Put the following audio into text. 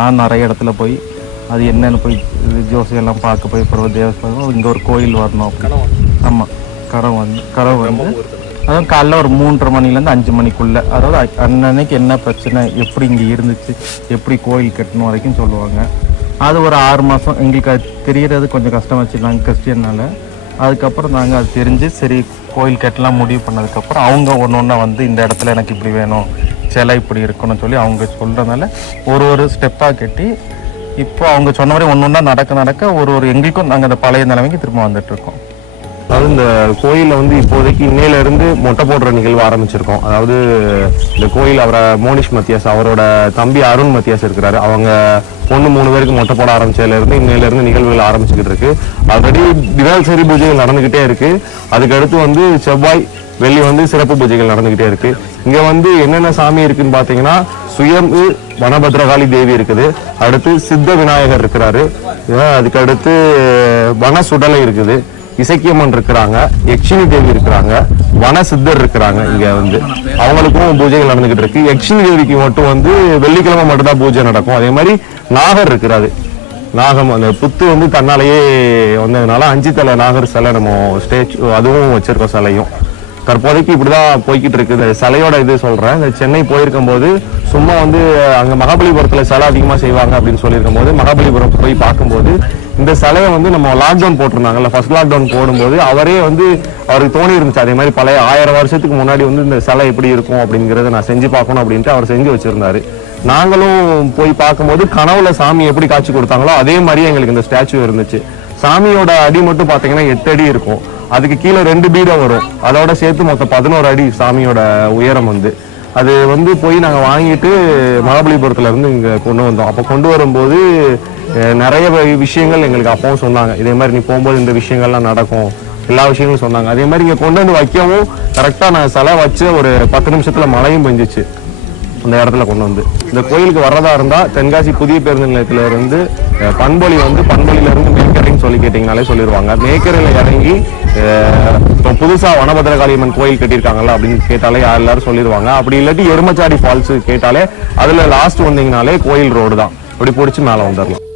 நான் நிறைய இடத்துல போய் அது என்னென்னு போய் ஜோசியெல்லாம் பார்க்க போய் பிறகு தேவஸ்தானம் இங்கே ஒரு கோயில் வரணும். ஆமாம், கரவு வந்து அதாவது காலைல ஒரு 3:30 மணிலேருந்து 5 மணிக்குள்ளே, அதாவது அன்னன்னைக்கு என்ன பிரச்சனை, எப்படி இங்கே இருந்துச்சு, எப்படி கோயில் கட்டணும் வரைக்கும் சொல்லுவாங்க. அது ஒரு 6 மாதம் எங்களுக்கு அது தெரியறது கொஞ்சம் கஷ்டமாச்சு, நாங்கள் கிறிஸ்டியனால. அதுக்கப்புறம் நாங்கள் அது தெரிஞ்சு சரி கோயில் கட்டலாம் முடிவு பண்ணதுக்கப்புறம் அவங்க ஒன்று ஒன்றா வந்து இந்த இடத்துல எனக்கு இப்படி வேணும், சிலை இப்படி இருக்கணும்னு சொல்லி அவங்க சொல்கிறதுனால ஒரு ஸ்டெப்பாக கட்டி இப்போ அவங்க சொன்ன மாதிரி ஒன்று ஒன்றா நடக்க எங்களுக்கும் நாங்கள் அந்த பழைய நிலைமைக்கு திரும்ப வந்துட்டுருக்கோம். அதாவது இந்த கோயிலில் வந்து இப்போதைக்கு இன்னையிலேருந்து மொட்டை போடுற நிகழ்வு ஆரம்பிச்சிருக்கோம். அதாவது இந்த கோயில் அவரை மோனிஷ் மத்தியாஸ், அவரோட தம்பி அருண் மத்தியாஸ் இருக்கிறாரு, அவங்க பொண்ணு 3 பேருக்கு மொட்டை போட ஆரம்பிச்சதுலேருந்து இன்னையிலேருந்து நிகழ்வுகள் ஆரம்பிச்சுக்கிட்டு இருக்கு. ஆல்ரெடி தினசரி பூஜைகள் நடந்துக்கிட்டே இருக்கு. அதுக்கடுத்து வந்து செவ்வாய் வெள்ளி வந்து சிறப்பு பூஜைகள் நடந்துகிட்டே இருக்கு. இங்க வந்து என்னென்ன சாமி இருக்குன்னு பாத்தீங்கன்னா சுயம்பு வனபத்ரகாளி தேவி இருக்குது, அடுத்து சித்த விநாயகர் இருக்கிறாரு, அதுக்கு அடுத்து வன சுடலை இருக்குது, இசக்கியம்மன் இருக்கிறாங்க, யக்ஷினி தேவி இருக்கிறாங்க, வன சித்தர் இருக்கிறாங்க. இங்க வந்து அவங்களுக்கும் பூஜைகள் நடந்துகிட்டு இருக்கு. யக்ஷினி தேவிக்கு மட்டும் வந்து வெள்ளிக்கிழமை மட்டும் தான் பூஜை நடக்கும். அதே மாதிரி நாகர் இருக்கிறாரு, நாகம் அந்த புத்து வந்து தன்னாலேயே வந்ததுனால 5 தலை நாகர் சிலை நம்ம ஸ்டேச்சு அதுவும் வச்சிருக்கோம். சிலையும் தற்போதைக்கு இப்படிதான் போய்கிட்டு இருக்கு. இந்த சிலையோட இது சொல்றேன். இந்த சென்னை போயிருக்கும் போது சும்மா வந்து அங்க மகாபலிபுரத்துல சிலை அதிகமா செய்வாங்க அப்படின்னு சொல்லியிருக்கும் போது மகாபலிபுரம் போய் பார்க்கும்போது இந்த சிலையை வந்து நம்ம லாக்டவுன் போட்டிருந்தாங்கல்ல, ஃபர்ஸ்ட் லாக்டவுன் போடும்போது அவரே வந்து அவருக்கு தோணி இருந்துச்சு, அதே மாதிரி பழைய 1000 வருஷத்துக்கு முன்னாடி வந்து இந்த சிலை எப்படி இருக்கும் அப்படிங்கிறத நான் செஞ்சு பார்க்கணும் அப்படின்ட்டு அவர் செஞ்சு வச்சிருந்தாரு. நாங்களும் போய் பார்க்கும்போது கனவுல சாமி எப்படி காட்சி கொடுத்தாங்களோ அதே மாதிரியே எங்களுக்கு இந்த ஸ்டாச்சு இருந்துச்சு. சாமியோட அடி மட்டும் பாத்தீங்கன்னா 8 அடி இருக்கும், அதுக்கு கீழே 2 பீடம் வரும், அதோட சேர்த்து மொத்தம் 11 அடி சாமியோட உயரம் வந்து. அது வந்து போய் நாங்கள் வாங்கிட்டு மகாபலிபுரத்துல இருந்து இங்கே கொண்டு வந்தோம். அப்போ கொண்டு வரும்போது நிறைய விஷயங்கள் எங்களுக்கு அப்பவும் சொன்னாங்க, இதே மாதிரி நீ போகும்போது இந்த விஷயங்கள்லாம் நடக்கும், எல்லா விஷயங்களும் சொன்னாங்க. அதே மாதிரி இங்கே கொண்டு வந்து வைக்கவும் கரெக்டாக நான் சிலை வச்சு ஒரு 10 நிமிஷத்துல மழையும் பெஞ்சிச்சு அந்த இடத்துல கொண்டு வந்து. இந்த கோயிலுக்கு வர்றதா இருந்தால் தென்காசி புதிய பேருந்து நிலையத்துல இருந்து பண்பொழி வந்து பண்பொழியில இருந்து மேக்கரைன்னு சொல்லி கேட்டீங்கனாலே சொல்லிடுவாங்க. மேக்கரையில் இறங்கி இப்போ புதுசா வனபத்ரகாளியம்மன் கோயில் கட்டியிருக்காங்கல்ல அப்படின்னு கேட்டாலே எல்லாரும் சொல்லிடுவாங்க. அப்படி இல்லாட்டி எருமச்சாடி ஃபால்ஸ் கேட்டாலே அதுல லாஸ்ட் வந்தீங்கனாலே கோயில் ரோடு தான், அப்படி பிடிச்சி மேலே வந்துடலாம்.